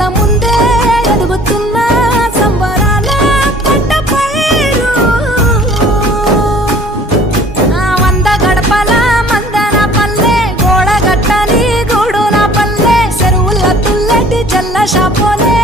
కళ్ళ ముందే ఎదుగుతున్న సంబరాల పంట పైరు వంద గడపల మందన పల్లె గోడ గట్టని గూడున పల్లె చెరువుల తుల్లటి జల్ల షాపోలే